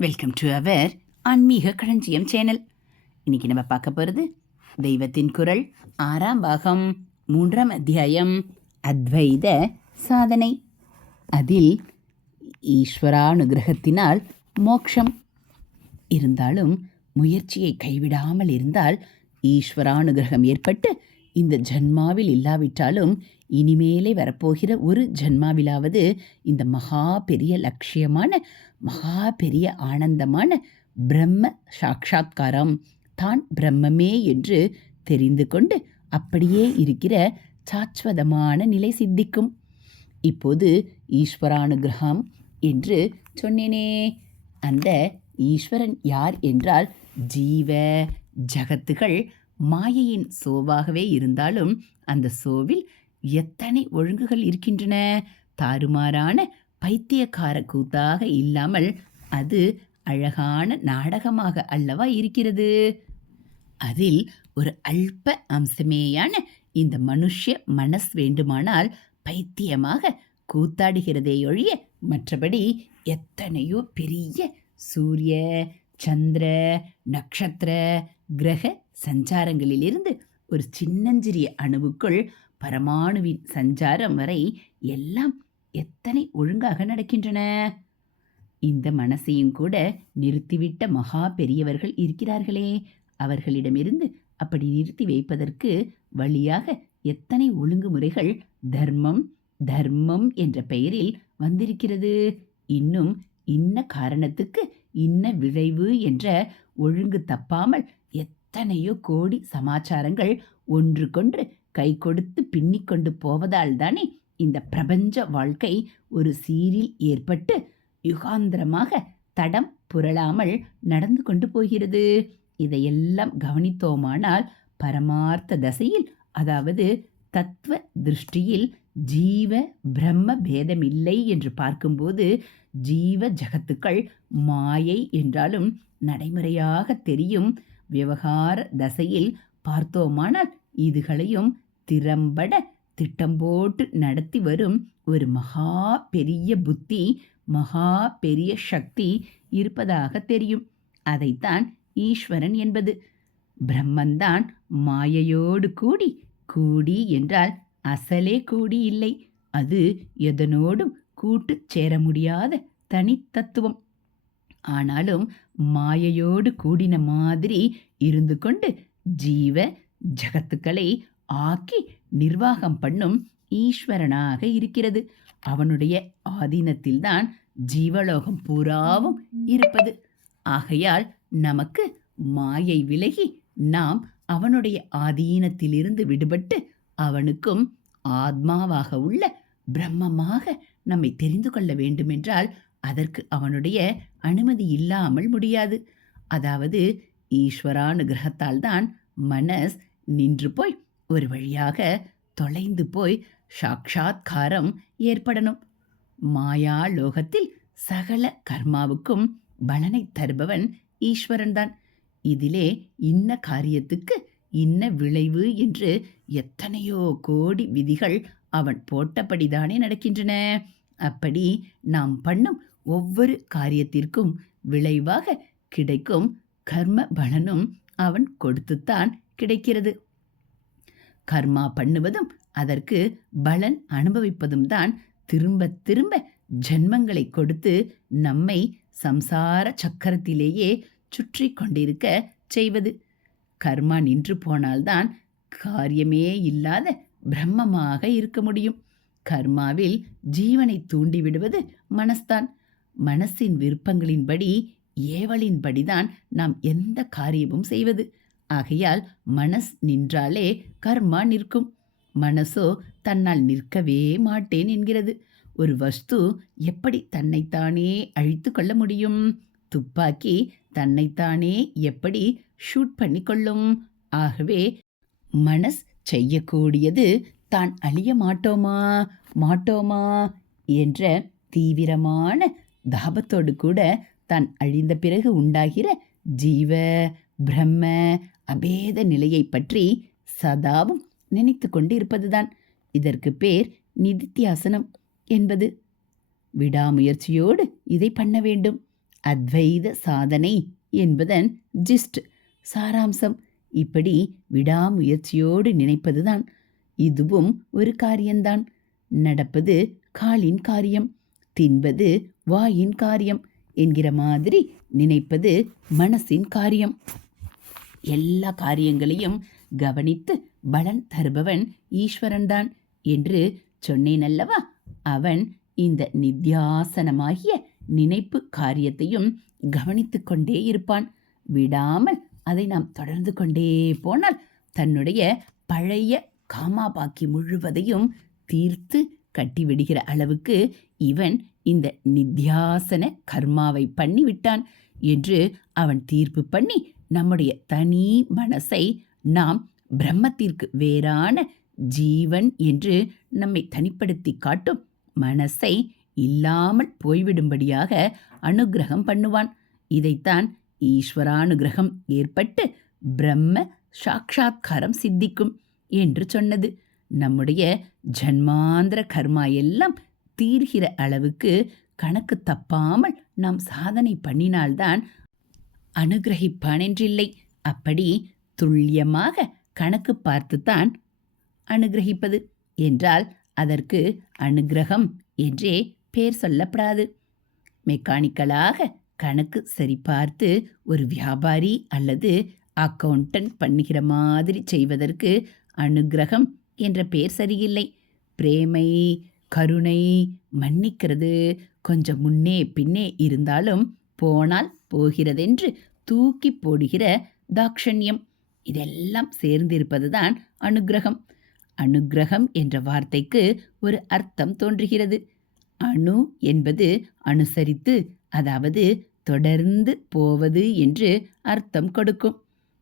Welcome to our ஆன்மீக களஞ்சியம் channel. இன்னைக்கு நம்ம பார்க்க போகிறது தெய்வத்தின் குரல் ஆறாம் பாகம் மூன்றாம் அத்தியாயம் அத்வைத சாதனை. அதில் ஈஸ்வரானுகிரகத்தினால் மோக்ஷம் இருந்தாலும் முயற்சியை கைவிடாமல் இருந்தால் ஈஸ்வரானுகிரகம் ஏற்பட்டு இந்த ஜன்மாவில் இல்லாவிட்டாலும் இனிமேலே வரப்போகிற ஒரு ஜன்மாவிலாவது இந்த மகா பெரிய லட்சியமான மகா பெரிய ஆனந்தமான பிரம்ம சாட்சா்காரம் தான் பிரம்மமே என்று தெரிந்து கொண்டு அப்படியே இருக்கிற சாஸ்வதமான நிலை சித்திக்கும். இப்போது ஈஸ்வரானுகிரகம் என்று சொன்னேனே. அந்த ஈஸ்வரன் யார் என்றால் ஜீவ ஜகத்துகள் மாயையின் சோவாகவே இருந்தாலும் அந்த சோவில் எத்தனை ஒழுங்குகள் இருக்கின்றன? தாறுமாறான பைத்தியக்கார கூத்தாக இல்லாமல் அது அழகான நாடகமாக அல்லவா இருக்கிறது? அதில் ஒரு அல்ப அம்சமேயான இந்த மனுஷ்ய மனஸ் வேண்டுமானால் பைத்தியமாக கூத்தாடுகிறதே ஒழிய மற்றபடி எத்தனையோ பெரிய சூரிய சந்திர நட்சத்திர கிரக சஞ்சாரங்களிலிருந்து ஒரு சின்னஞ்சிறிய அணுவுக்குள் பரமாணுவின் சஞ்சாரம் வரை எல்லாம் எத்தனை ஒழுங்காக நடக்கின்றன? இந்த மனசையும் கூட நிறுத்திவிட்ட மகா பெரியவர்கள் இருக்கிறார்களே. அவர்களிடமிருந்து அப்படி நிறுத்தி வைப்பதற்கு வழியாக எத்தனை ஒழுங்குமுறைகள் தர்மம் தர்மம் என்ற பெயரில் வந்திருக்கிறது. இன்னும் இன்ன காரணத்துக்கு இன்ன விளைவு என்ற ஒழுங்கு தப்பாமல் எத்தனையோ கோடி சமாச்சாரங்கள் ஒன்று கொன்று கை கொடுத்து பின்னிக்கொண்டு போவதால் தானே இந்த பிரபஞ்ச வாழ்க்கை ஒரு சீரில் ஏற்பட்டு யுகாந்திரமாக தடம் புரளாமல் நடந்து கொண்டு போகிறது. இதையெல்லாம் கவனித்தோமானால் பரமார்த்த தசையில் அதாவது தத்துவ திருஷ்டியில் ஜீவ பிரம்ம பேதமில்லை என்று பார்க்கும்போது ஜீவ ஜகத்துக்கள் மாயை என்றாலும் நடைமுறையாக தெரியும். விவகார தசையில் பார்த்தோமானால் இதுகளையும் திறம்பட திட்டம் போட்டு நடத்தி வரும் ஒரு மகா பெரிய புத்தி மகா பெரிய சக்தி இருப்பதாக தெரியும். அதைத்தான் ஈஸ்வரன் என்பது. பிரம்மன்தான் மாயையோடு கூடி கூடி என்றால் அசலே கூடி இல்லை. அது எதனோடும் கூட்டு சேர முடியாத தனித்தத்துவம். ஆனாலும் மாயையோடு கூடின மாதிரி இருந்து கொண்டு ஜீவ ஜகத்துக்களை ஆக்கி நிர்வாகம் பண்ணும் ஈஸ்வரனாக இருக்கிறது. அவனுடைய ஆதீனத்தில்தான் ஜீவலோகம் பூராவும் இருப்பது. ஆகையால் நமக்கு மாயை விலகி நாம் அவனுடைய ஆதீனத்திலிருந்து விடுபட்டு அவனுக்கும் ஆத்மாவாக உள்ள பிரம்மமாக நம்மை தெரிந்து கொள்ள வேண்டுமென்றால் அதற்கு அவனுடைய அனுமதி இல்லாமல் முடியாது. அதாவது ஈஸ்வரானுகிரகத்தால் தான் மனஸ் நின்று போய் ஒரு வழியாக தொலைந்து போய் சாட்சாத்காரம் ஏற்படணும். மாயா லோகத்தில் சகல கர்மாவுக்கும் பலனை தருபவன் ஈஸ்வரன்தான். இதிலே இன்ன காரியத்துக்கு இன்ன விளைவு என்று எத்தனையோ கோடி விதிகள் அவன் போட்டபடிதானே நடக்கின்றன. அப்படி நாம் பண்ணும் ஒவ்வொரு காரியத்திற்கும் விளைவாக கிடைக்கும் கர்ம பலனும் அவன் கொடுத்துத்தான் கிடைக்கிறது. கர்மா பண்ணுவதும் அதற்கு பலன் அனுபவிப்பதும் தான் திரும்ப திரும்ப ஜென்மங்களை கொடுத்து நம்மை சம்சார சக்கரத்திலேயே சுற்றி கொண்டிருக்க செய்வது. கர்மா நின்று போனால்தான் காரியமே இல்லாத பிரம்மமாக இருக்க முடியும். கர்மாவில் ஜீவனை தூண்டிவிடுவது மனஸ்தான். மனசின் விருப்பங்களின்படி ஏவலின்படிதான் நாம் எந்த காரியமும் செய்வது. ஆகையால் மனஸ் நின்றாலே கர்மா நிற்கும். மனசோ தன்னால் நிற்கவே மாட்டேன் என்கிறது. ஒரு வஸ்து எப்படி தன்னைத்தானே அழித்து கொள்ள முடியும்? துப்பாக்கி தன்னைத்தானே எப்படி ஷூட் பண்ணி கொள்ளும்? ஆகவே மனஸ் செய்யக்கூடியது தான் அழிய மாட்டோமா? மாட்டோமா? என்ற தீவிரமான தாபத்தோடு கூட தான் அழிந்த பிறகு உண்டாகிற ஜீவ பிரம்ம அபேத நிலையை பற்றி சதாவும் நினைத்து கொண்டு இருப்பதுதான் இதற்கு பேர் நிதித்தியாசனம் என்பது. விடாமுயற்சியோடு இதை பண்ண வேண்டும். அத்வைத சாதனை என்பதன் ஜிஸ்ட் சாராம்சம். இப்படி விடாமுயற்சியோடு நினைப்பதுதான். இதுவும் ஒரு காரியம்தான் நடப்பது காலின் காரியம் தின்பது வாயின் காரியம் என்கிற மாதிரி நினைப்பது மனசின் காரியம். எல்லா காரியங்களையும் கவனித்து பலன் தருபவன் ஈஸ்வரன்தான் என்று சொன்னேன் அல்லவா அவன் இந்த நித்யாசனமாகிய நினைப்பு காரியத்தையும் கவனித்து கொண்டே இருப்பான். விடாமல் அதை நாம் தொடர்ந்து கொண்டே போனால் தன்னுடைய பழைய காமா பாக்கி முழுவதையும் தீர்த்து கட்டிவிடுகிற அளவுக்கு இவன் இந்த நித்தியாசன கர்மாவை பண்ணிவிட்டான் என்று அவன் தீர்ப்பு பண்ணி நம்முடைய தனி மனசை நாம் பிரம்மத்திற்கு வேறான ஜீவன் என்று நம்மை தனிப்படுத்தி காட்டும் மனசை இல்லாமல் போய்விடும்படியாக அனுக்கிரகம் பண்ணுவான். இதைத்தான் ஈஸ்வரானுகிரகம் ஏற்பட்டு பிரம்ம சாட்சா்காரம் சித்திக்கும் என்று சொன்னது. நம்முடைய ஜன்மாந்திர கர்மா எல்லாம் தீர்கிற அளவுக்கு கணக்கு தப்பாமல் நாம் சாதனை பண்ணினால்தான் அனுகிரகிப்பான் என்றில்லை அப்படி துல்லியமாக கணக்கு பார்த்துத்தான் அனுகிரகிப்பது. என்றால் அதற்கு அனுகிரகம் என்றே பேர் சொல்லப்படாது. மெக்கானிக்கலாக கணக்கு சரிபார்த்து ஒரு வியாபாரி அல்லது அக்கவுண்டன்ட் பண்ணுகிற மாதிரி செய்வதற்கு அனுகிரகம் என்ற பெயர் சரியில்லை. பிரேமை கருணை மன்னிக்கிறது கொஞ்சம் முன்னே பின்னே இருந்தாலும் போனால் போகிறதென்று தூக்கி போடுகிற தாக்ஷண்யம். இதெல்லாம் சேர்ந்திருப்பது தான் அனுக்கிரகம் அனுக்கிரகம் என்ற வார்த்தைக்கு ஒரு அர்த்தம் தோன்றுகிறது. அணு என்பது அனுசரித்து அதாவது தொடர்ந்து போவது என்று அர்த்தம் கொடுக்கும்.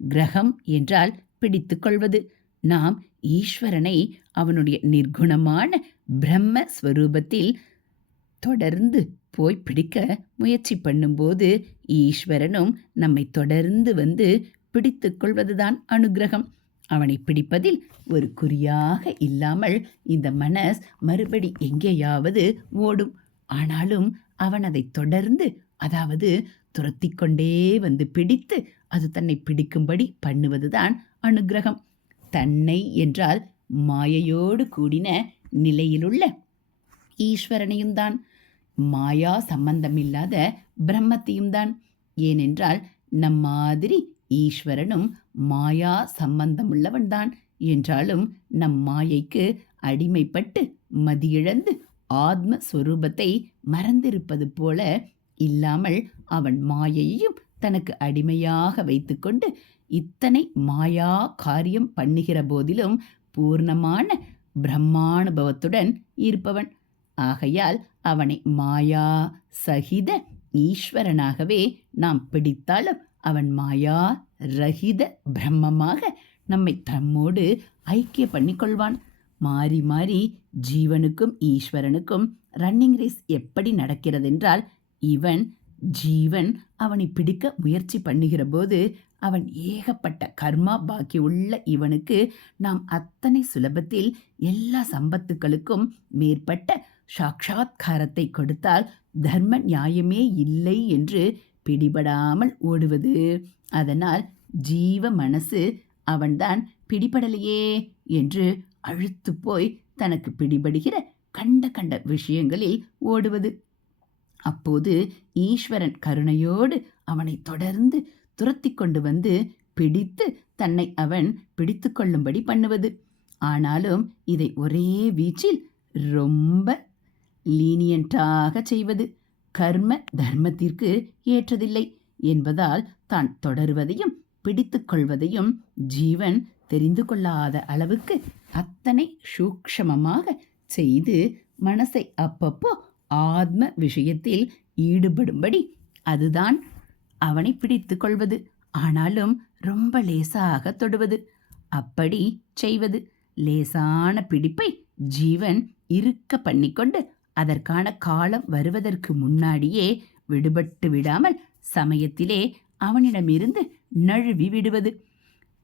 கிரகம் என்றால் பிடித்து கொள்வது. நாம் ஈஸ்வரனை அவனுடைய நிர்குணமான பிரம்ம ஸ்வரூபத்தில் தொடர்ந்து போய் பிடிக்க முயற்சி பண்ணும்போது ஈஸ்வரனும் நம்மை தொடர்ந்து வந்து பிடித்து கொள்வதுதான் அனுகிரகம். அவனை பிடிப்பதில் ஒரு குறியாக இல்லாமல் இந்த மனஸ் மறுபடி எங்கேயாவது ஓடும். ஆனாலும் அவன் அதை தொடர்ந்து அதாவது துரத்தி கொண்டே வந்து பிடித்து அது தன்னை பிடிக்கும்படி பண்ணுவதுதான் அனுகிரகம். தன்னை என்றால் மாயையோடு கூடின நிலையிலுள்ள ஈஸ்வரனையும் தான் மாயா சம்பந்தமில்லாத பிரம்மத்தையும் தான் ஏனென்றால் நம் மாதிரி ஈஸ்வரனும் மாயா சம்பந்தமுள்ளவன்தான். என்றாலும் நம் மாயைக்கு அடிமைப்பட்டு மதியிழந்து ஆத்மஸ்வரூபத்தை மறந்திருப்பது போல இல்லாமல் அவன் மாயையையும் தனக்கு அடிமையாக வைத்துக்கொண்டு இத்தனை மாயா காரியம் பண்ணுகிற போதிலும் பூர்ணமான பிரம்மானுபவத்துடன் இருப்பவன். ஆகையால் அவனை மாயா சகித ஈஸ்வரனாகவே நாம் பிடித்தாலும் அவன் மாயா ரஹித பிரம்மமாக நம்மை தம்மோடு ஐக்கிய பண்ணிக்கொள்வான். மாறி மாறி ஜீவனுக்கும் ஈஸ்வரனுக்கும் ரன்னிங் ரேஸ் எப்படி நடக்கிறதென்றால் இவன் ஜீவன் அவனை பிடிக்க முயற்சி பண்ணுகிற போது அவன் ஏகப்பட்ட கர்மா பாக்கி உள்ள இவனுக்கு நாம் அத்தனை சுலபத்தில் எல்லா சம்பத்துக்களுக்கும் மேற்பட்ட சாட்சா்காரத்தை கொடுத்தால் தர்ம நியாயமே இல்லை என்று பிடிபடாமல் ஓடுவது. அதனால் ஜீவ மனசு அவன்தான் பிடிபடலையே என்று அழுத்து போய் தனக்கு பிடிபடுகிற கண்ட கண்ட விஷயங்களில் ஓடுவது. அப்போது ஈஸ்வரன் கருணையோடு அவனை தொடர்ந்து துரத்தி கொண்டு வந்து பிடித்து தன்னை அவன் பிடித்து கொள்ளும்படி பண்ணுவது. ஆனாலும் இதை ஒரே வீச்சில் ரொம்ப லீனியண்டாக செய்வது கர்ம தர்மத்திற்கு ஏற்றதில்லை என்பதால் தான் தொடருவதையும் பிடித்து கொள்வதையும் ஜீவன் தெரிந்து கொள்ளாத அளவுக்கு அத்தனை சூக்ஷமமாக செய்து மனசை அப்பப்போ ஆத்ம விஷயத்தில் ஈடுபடும்படி அதுதான் அவனை பிடித்து கொள்வது. ஆனாலும் ரொம்ப லேசாக தொடுவது. அப்படி செய்வது. லேசான பிடிப்பை ஜீவன் இருக்க பண்ணிக்கொண்டு அதற்கான காலம் வருவதற்கு முன்னாடியே விடுபட்டு விடாமல் சமயத்திலே அவனிடமிருந்து நழுவி விடுவது.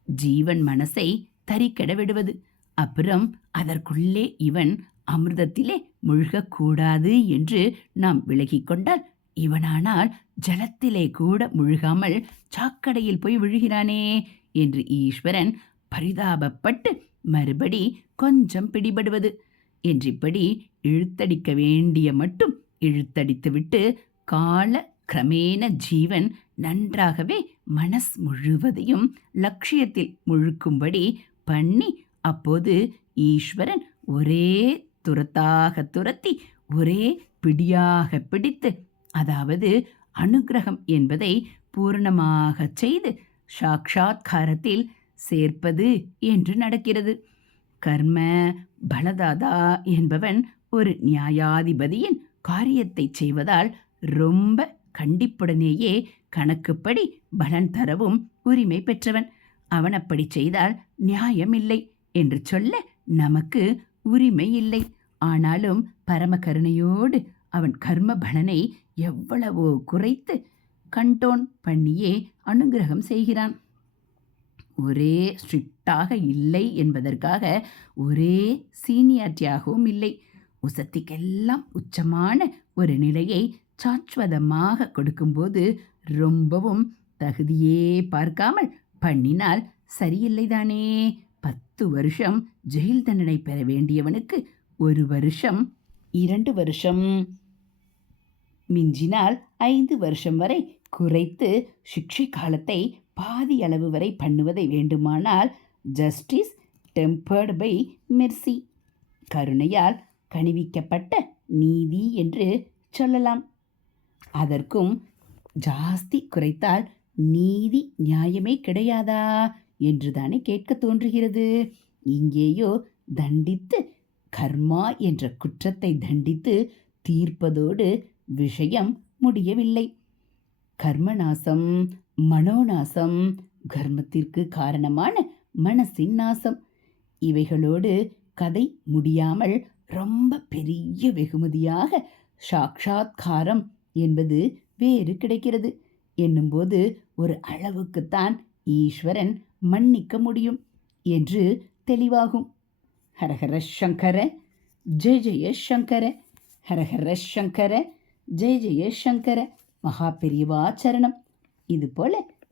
ஜீவன் மனசை தரிக்கட விடுவது. அப்புறம் அதற்குள்ளே இவன் அமிர்தத்திலே முழுகக்கூடாது என்று நாம் விலகிக்கொண்டால் இவனானால் ஜலத்திலே கூட முழுகாமல் சாக்கடையில் போய் விழுகிறானே என்று ஈஸ்வரன் பரிதாபப்பட்டு மறுபடி கொஞ்சம் பிடிபடுவது. என்றிப்படி இழுத்தடிக்க வேண்டிய மட்டும் இழுத்தடித்துவிட்டு கால கிரமேண ஜீவன் நன்றாகவே மனஸ் முழுவதையும் லட்சியத்தில் முழுக்கும்படி பண்ணி அப்போது ஈஸ்வரன் ஒரே துரத்தாக துரத்தி ஒரே பிடியாக பிடித்து அதாவது அனுக்கிரகம் என்பதை பூரணமாகச் செய்து சாக்ஷாத்காரத்தில் சேர்ப்பது என்று நடக்கிறது. கர்ம பலதாதா என்பவன் ஒரு நியாயாதிபதியின் காரியத்தை செய்வதால் ரொம்ப கண்டிப்புடனேயே கணக்குப்படி பலன் தரவும் உரிமை பெற்றவன். அவன் அப்படி செய்தால் நியாயமில்லை என்று சொல்ல நமக்கு உரிமை இல்லை. ஆனாலும் பரம கருணையோடு அவன் கர்ம பலனை எவ்வளவோ குறைத்து கண்டோன் பண்ணியே அனுகிரகம் செய்கிறான். ஒரே ஸ்ட்ரிக்டாக இல்லை என்பதற்காக ஒரே சீனியாரிட்டியாகவும் இல்லை. உசத்திக்கெல்லாம் உச்சமான ஒரு நிலையை சாஸ்வதமாக கொடுக்கும்போது ரொம்பவும் தகுதியே பார்க்காமல் பண்ணினால் சரியில்லைதானே. பத்து வருஷம் ஜெயில் தண்டனை பெற வேண்டியவனுக்கு ஒரு வருஷம் இரண்டு வருஷம். மிஞ்சினால் ஐந்து வருஷம் வரை குறைத்து சிக்ஷை காலத்தை பாதி அளவு வரை பண்ணுவதை வேண்டுமானால் ஜஸ்டிஸ் டெம்பர்டு பை மெர்சி கருணையால் கணிவிக்கப்பட்ட நீதி என்று சொல்லலாம். அதற்கும் ஜாஸ்தி குறைத்தால் நீதி நியாயமே கிடையாதா என்றுதானே கேட்க தோன்றுகிறது. இங்கேயோ தண்டித்து கர்மா என்ற குற்றத்தை தண்டித்து தீர்ப்பதோடு விஷயம் முடியவில்லை. கர்மநாசம் மனோநாசம் கர்மத்திற்கு காரணமான மனசின் நாசம். இவைகளோடு கதை முடியாமல் ரொம்ப பெரிய வெகுமதியாக சாட்சாத்காரம் என்பது வேறு கிடைக்கிறது. என்னும்போது ஒரு அளவுக்குத்தான் ஈஸ்வரன் மன்னிக்க முடியும் என்று தெளிவாகும். ஹரஹர சங்கர ஜெய ஜெய சங்கர ஹரஹர சங்கர ஜெய ஜெய சங்கர மகா பெரியவாச்சரணம் இதுபோல்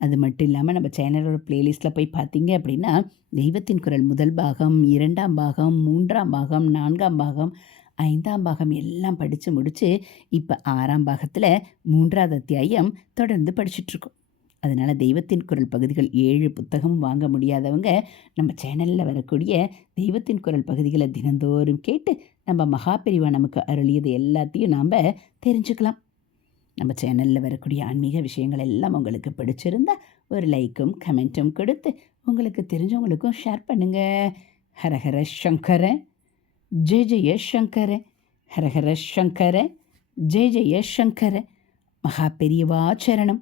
அது மட்டும் இல்லாமல் நம்ம சேனலோட பிளேலிஸ்ட்டில் போய் பார்த்தீங்க அப்படின்னா தெய்வத்தின் குரல் முதல் பாகம் இரண்டாம் பாகம் மூன்றாம் பாகம் நான்காம் பாகம் ஐந்தாம் பாகம் எல்லாம் படித்து முடித்து இப்போ ஆறாம் பாகத்தில் மூன்றாவது அத்தியாயம் தொடர்ந்து படிச்சுட்ருக்கோம். அதனால் தெய்வத்தின் குரல் பகுதிகள் ஏழு புத்தகம் வாங்க முடியாதவங்க நம்ம சேனலில் வரக்கூடிய தெய்வத்தின் குரல் பகுதிகளை தினந்தோறும் கேட்டு நம்ம மகாபிரிவா நமக்கு அருளியது எல்லாத்தையும் நாம் தெரிஞ்சுக்கலாம். நம்ம சேனலில் வரக்கூடிய ஆன்மீக விஷயங்கள் எல்லாம் உங்களுக்கு பிடிச்சிருந்தா ஒரு லைக்கும் கமெண்ட்டும் கொடுத்து உங்களுக்கு தெரிஞ்சவங்களுக்கும் ஷேர் பண்ணுங்கள் ஹரஹர சங்கர ஜெய ஜெய சங்கர ஹரஹர சங்கர ஜெய ஜெய சங்கர மகா பெரியவா சரணம்.